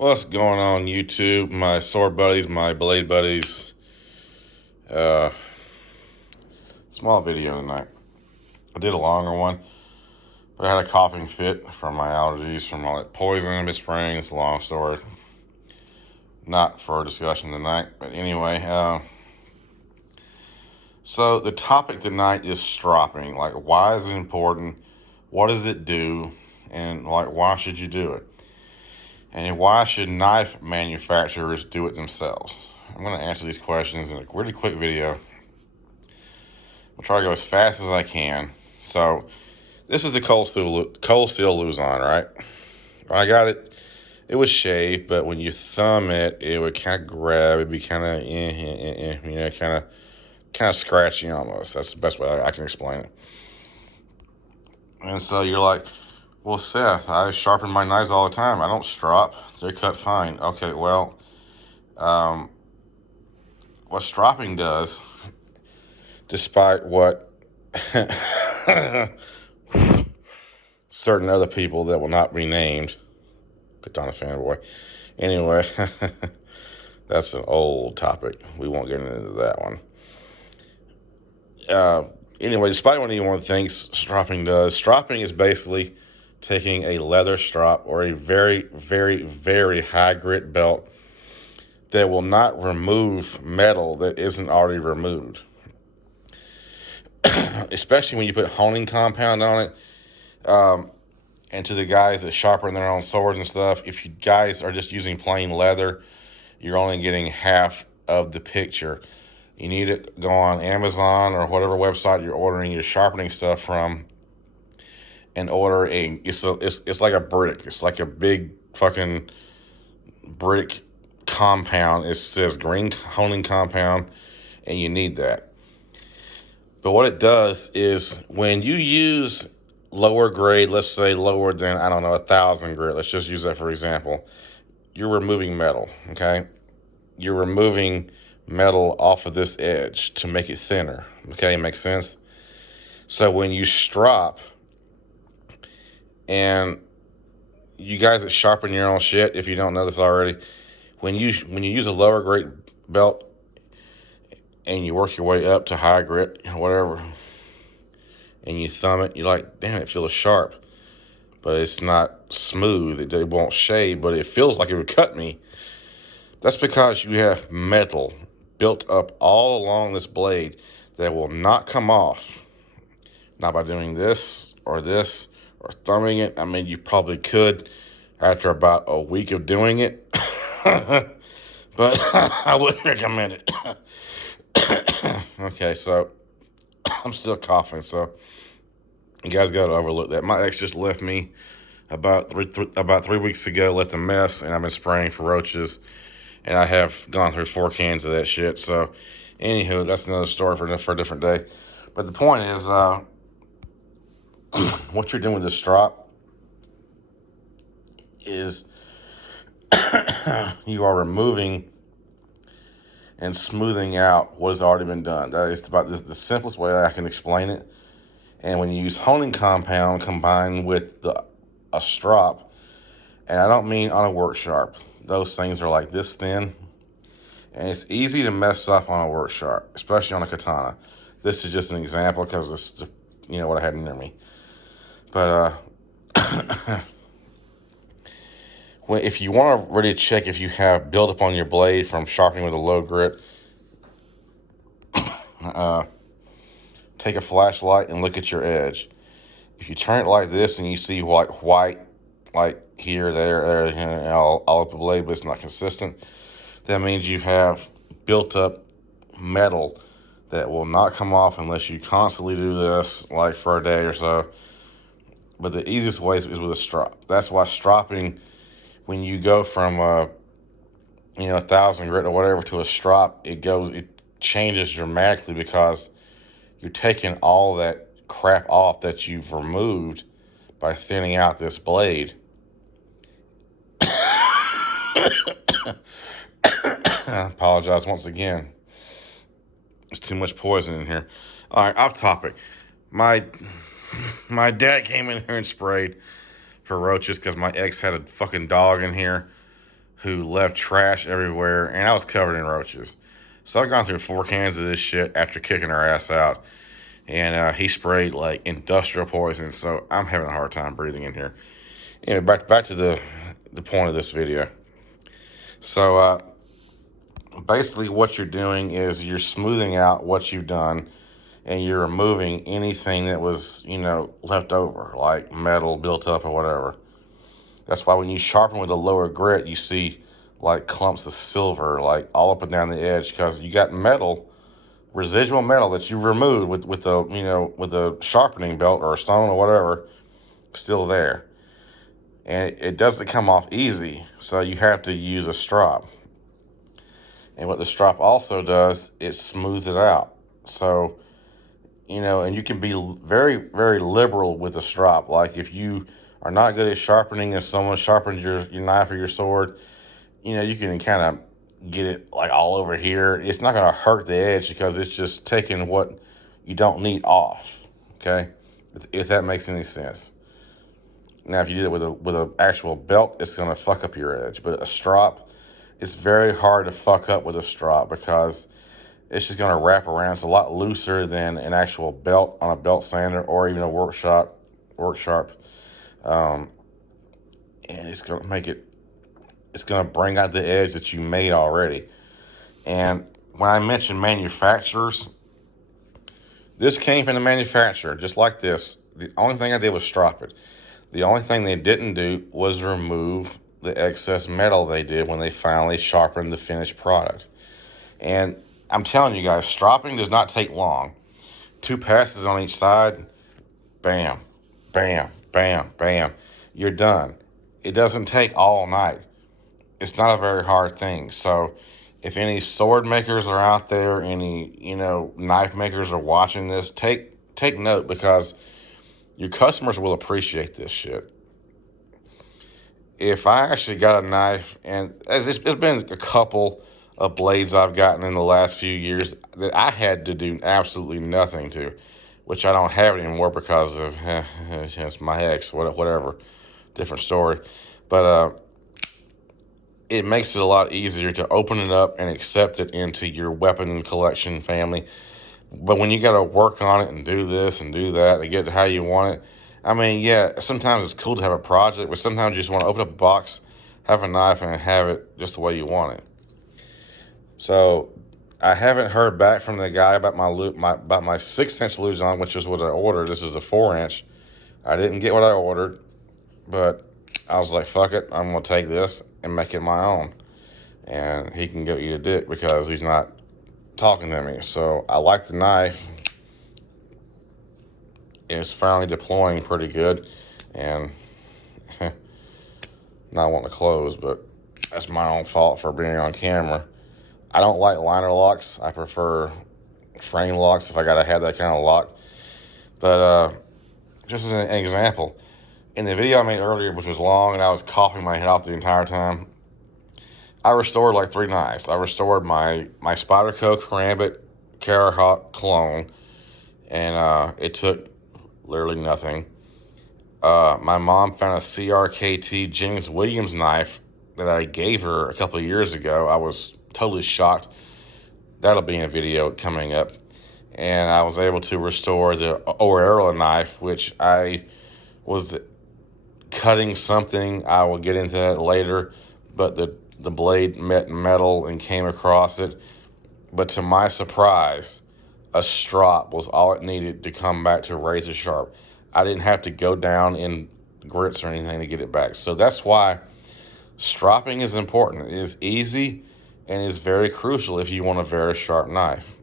What's going on YouTube, my sword buddies, my blade buddies? Uh, Small video tonight. I did a longer one, but I had a coughing fit from my allergies, from all that poison I've been spraying. It's a long story. Not for discussion tonight, but anyway. So the topic tonight is stropping. Like, why is it important? What does it do? And like, why should you do it? And why should knife manufacturers do it themselves? I'm going to answer these questions in a really quick video. I'll try to go as fast as I can. So, this is the cold steel Luzon, right? When I got it, it was shaved, but when you thumb it, it would kind of grab. It'd be kind of, kind of scratchy almost. That's the best way I can explain it. And so you're like, well, Seth, I sharpen my knives all the time. I don't strop. They're cut fine. Okay, well, what stropping does, despite what certain other people that will not be named, Katana fanboy. Anyway, that's an old topic. We won't get into that one. Anyway, despite what anyone thinks stropping does, stropping is basically taking a leather strop or a very, very, very high grit belt that will not remove metal that isn't already removed. Especially when you put honing compound on it. And to the guys that sharpen their own swords and stuff, if you guys are just using plain leather, you're only getting half of the picture. You need to go on Amazon or whatever website you're ordering your sharpening stuff from and order it's like a brick. It's like a big fucking brick compound. It says green honing compound, and you need that. But what it does is when you use lower grade, let's say lower than, 1,000 grit, let's just use that for example, you're removing metal, okay? You're removing metal off of this edge to make it thinner, okay? Makes sense? So when you strop, and you guys that sharpen your own shit, if you don't know this already, when you use a lower grade belt and you work your way up to high grit, whatever, and you thumb it, you're like, damn, it feels sharp, but it's not smooth. It won't shave, but it feels like it would cut me. That's because you have metal built up all along this blade that will not come off. Not by doing this or thumbing it. I mean, you probably could after about a week of doing it, but I wouldn't recommend it. Okay, so I'm still coughing, so you guys got to overlook that. My ex just left me about 3 weeks ago, left a mess, and I've been spraying for roaches, and I have gone through 4 cans of that shit. So, anywho, that's another story for a different day. But the point is, what you're doing with the strop is you are removing and smoothing out what has already been done. That is about the simplest way I can explain it. And when you use honing compound combined with a strop, and I don't mean on a work sharp, those things are like this thin, and it's easy to mess up on a work sharp, especially on a katana. This is just an example because it's what I had near me. But if you want to really check if you have buildup on your blade from sharpening with a low grit, take a flashlight and look at your edge. If you turn it like this and you see like white, like here, there, all up the blade, but it's not consistent, that means you have built up metal that will not come off unless you constantly do this, like for a day or so. But the easiest way is with a strop. That's why stropping, when you go from 1,000 grit or whatever to a strop, it changes dramatically because you're taking all that crap off that you've removed by thinning out this blade. I apologize once again. There's too much poison in here. All right, off topic. My dad came in here and sprayed for roaches because my ex had a fucking dog in here who left trash everywhere, and I was covered in roaches. So I've gone through 4 cans of this shit after kicking her ass out. And he sprayed like industrial poison, so I'm having a hard time breathing in here. Anyway, back to the point of this video. So basically what you're doing is you're smoothing out what you've done, and you're removing anything that was, left over, like metal built up or whatever. That's why when you sharpen with a lower grit, you see like clumps of silver, like all up and down the edge, because you got metal, residual metal that you removed with the, with a sharpening belt or a stone or whatever, still there. And it doesn't come off easy, so you have to use a strop. And what the strop also does, it smooths it out. So, and you can be very, very liberal with the strop. Like if you are not good at sharpening and someone sharpens your knife or your sword, you can kind of get it like all over here. It's not going to hurt the edge because it's just taking what you don't need off, okay? If that makes any sense. Now, if you did it with a actual belt, it's going to fuck up your edge. But a strop, it's very hard to fuck up with a strop because it's just going to wrap around. It's a lot looser than an actual belt on a belt sander or even a work sharp. And it's going to make it, it's going to bring out the edge that you made already. And when I mentioned manufacturers, this came from the manufacturer, just like this. The only thing I did was strop it. The only thing they didn't do was remove the excess metal they did when they finally sharpened the finished product. And I'm telling you guys, stropping does not take long. 2 passes on each side, bam, bam, bam, bam. You're done. It doesn't take all night. It's not a very hard thing. So if any sword makers are out there, any, knife makers are watching this, take note, because your customers will appreciate this shit. If I actually got a knife, and it's been a couple of blades I've gotten in the last few years that I had to do absolutely nothing to, which I don't have anymore because of it's my ex, whatever, different story. But it makes it a lot easier to open it up and accept it into your weapon collection family. But when you got to work on it and do this and do that to get to how you want it, I mean, yeah, sometimes it's cool to have a project, but sometimes you just want to open up a box, have a knife, and have it just the way you want it. So I haven't heard back from the guy about my 6-inch Luzon, which is what I ordered. This is a 4-inch. I didn't get what I ordered, but I was like, fuck it, I'm going to take this and make it my own. And he can go eat a dick because he's not talking to me. So I like the knife. It's finally deploying pretty good. And not wanting to close, but that's my own fault for being on camera. I don't like liner locks. I prefer frame locks if I got to have that kind of lock. But just as an example, in the video I made earlier, which was long and I was coughing my head off the entire time, I restored like 3 knives. I restored my Spyderco Karambit Carahawk clone, and it took literally nothing. My mom found a CRKT James Williams knife that I gave her a couple of years ago. I was totally shocked. That'll be in a video coming up. And I was able to restore the Orella knife, which I was cutting something. I will get into that later, but the blade met metal and came across it. But to my surprise, a strop was all it needed to come back to razor sharp. I didn't have to go down in grits or anything to get it back. So that's why stropping is important. It is easy and is very crucial if you want a very sharp knife.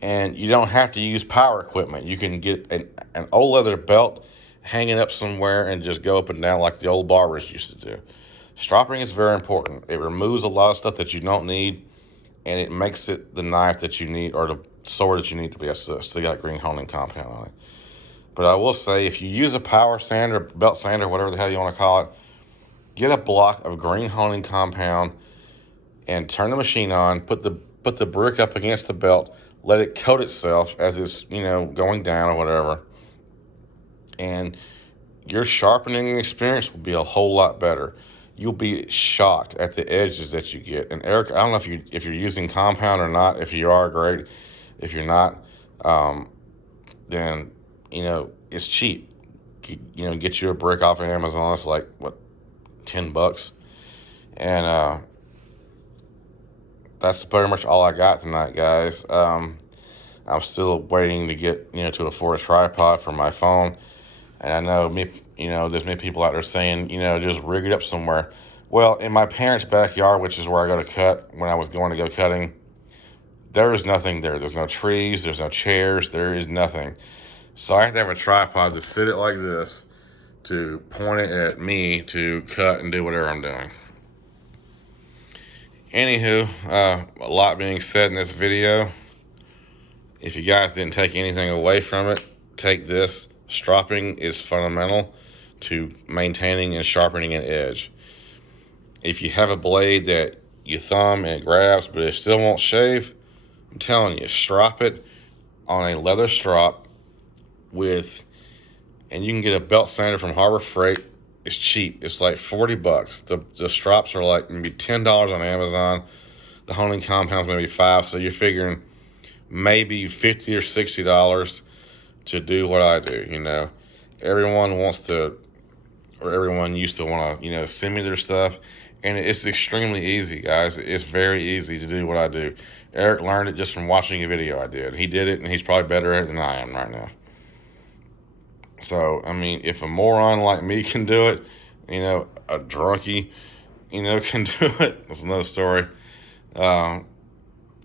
And you don't have to use power equipment. You can get an old leather belt, hang it up somewhere, and just go up and down like the old barbers used to do. Stropping is very important. It removes a lot of stuff that you don't need, and it makes it the knife that you need, or the sword that you need to be. Still got green honing compound on it. But I will say, if you use a power sander, belt sander, whatever the hell you want to call it, get a block of green honing compound and turn the machine on, put the brick up against the belt, let it coat itself as it's, going down or whatever. And your sharpening experience will be a whole lot better. you'll be shocked at the edges that you get. And Eric, I don't know if you're using compound or not. If you are, great. If you're not, then it's cheap. Get you a brick off of Amazon. It's like what, $10, and that's pretty much all I got tonight, guys. I'm still waiting to get to afford a tripod for my phone, and I know there's many people out there saying just rig it up somewhere. Well, in my parents' backyard, which is where I go to cut when I was going to go cutting, there is nothing there. There's no trees. There's no chairs. There is nothing. So I have to have a tripod to sit it like this, to point it at me to cut and do whatever I'm doing. Anywho, a lot being said in this video. If you guys didn't take anything away from it, take this. Stropping is fundamental to maintaining and sharpening an edge. If you have a blade that you thumb and it grabs, but it still won't shave, I'm telling you, strop it on a leather strop and you can get a belt sander from Harbor Freight. It's cheap. It's like $40. The strops are like maybe $10 on Amazon. The honing compound's maybe $5, so you're figuring maybe $50 or $60 to do what I do. Everyone used to want to send me their stuff, and it's extremely easy, guys. It's very easy to do what I do. Eric learned it just from watching a video I did. He did it, and he's probably better at it than I am right now. So, I mean, if a moron like me can do it, a drunkie, can do it, that's another story. I'm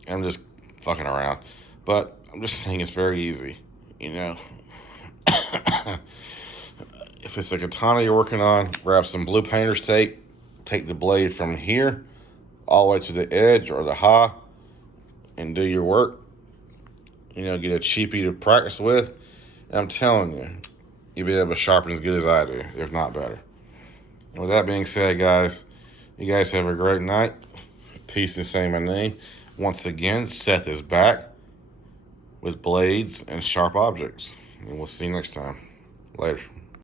just fucking around. But I'm just saying it's very easy, If it's a katana you're working on, grab some blue painter's tape, take the blade from here all the way to the edge or the ha, and do your work. Get a cheapie to practice with. And I'm telling you, you'll be able to sharpen as good as I do, if not better. And with that being said, guys, you guys have a great night. Peace and say my name. Once again, Seth is back with blades and sharp objects. And we'll see you next time. Later.